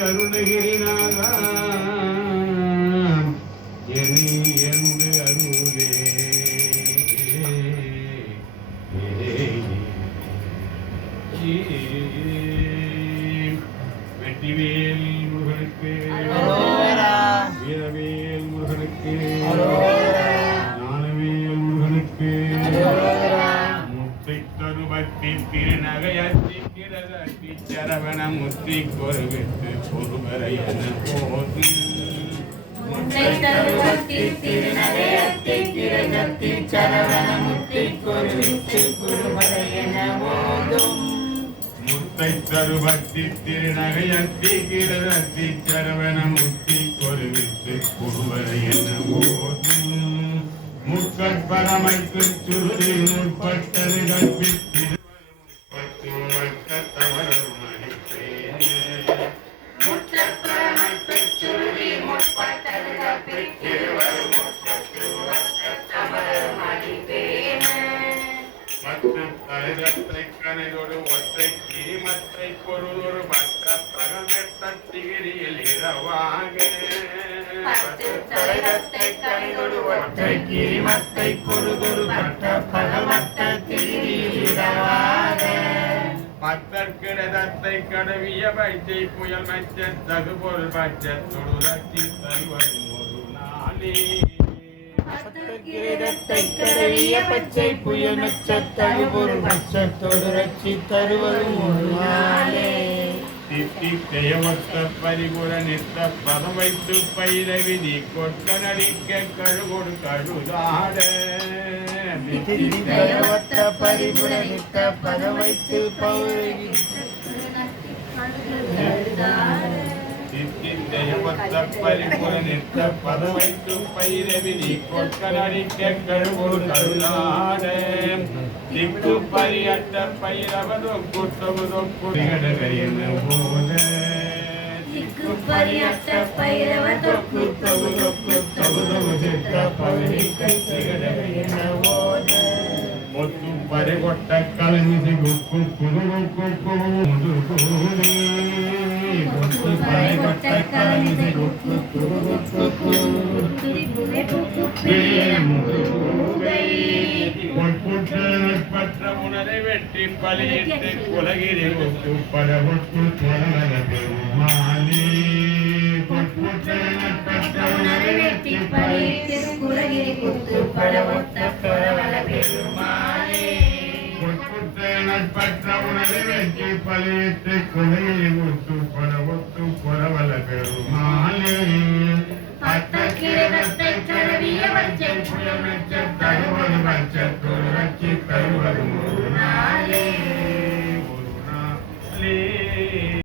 அருணகிரிநாதா என்று அருளே வெற்றிவேல் முருகனுக்கு வீரவேல் முருகனுக்கு ஞானவேல் முருகனுக்கு முத்தை தருவத்தி திருநகையத்தி கிரகத்தி சரவண முத்தி கொருவித்து பொறுவரை என போது முத்தை தருவத்தி திருநகையத்தி கிரகத்தி சரவண முத்தி கொருவித்து பொறுவரை என போதும் முத்தை தருவத்தி திருநகையத்தி கிரகத்தி சரவண முத்தி கொருவித்து பொறுவரை என போதும் முக்கற்பரமைக்கு சுருதி முற்பட்டது கற்பித்து ஒற்றை கிரிமத்தை பொருளொரு மற்ற பகமெட்டிகிரியில் இரவாக ஒற்றை கிரிமத்தை பொருளொரு மற்ற பகமட்டிகிரியில் பத்தற்கிரதத்தை கடவிய பச்சை புயல் மச்ச தகு பொருள் பச்ச தொழுதத்தி தருவது ஒரு நாளே கிரீடத்தை கடவிய பச்சை புயல் மச்ச தகு பொருள் மச்சத்தோடு ரட்சி தருவதும் ஒரு நாளே தித்தித்தையவத்த பரிபுர நித்த பதம் வைத்து பயிர விதி கொட்க நடிக்க கழுகொடு கழுதாட தித்தித்தையவத்த பரிபுர நித்த பதம் வைத்து தித்தித்தையவத்த பரிபுர நித்த பதம் வைத்து பயிர விதி கொட்க நடிக்க கழுகொடு கழுதாட திக்கு பரியட்ட பயிரவதொக்கு தொகுதொக்குடிகடகையன போத திக்கு பரியட்ட பயிரவதொக்கு தொகுதொக்கு சித்த பவினிக்கை திகடகையன போத ஒத்து பரிகொட்ட கலஞ்சி குக்கு குதுகுக்கு முதுகூரி ஒத்து பரிகொட்ட கலஞ்சி குக்கு குதுகுக்கு பற்ற உணரை வெற்றி பலியிட்டு குலகிரி ஒத்து பல ஒட்டு தொடர பெருமாளே பற்ற உணரை வெற்றி பலியிட்டு குலகிரி ஒத்து பல ஒத்த பரவல பெருமாளே பற்ற உணரை வெற்றி பலியிட்டு குலகிரி ஒத்து பல ஒத்து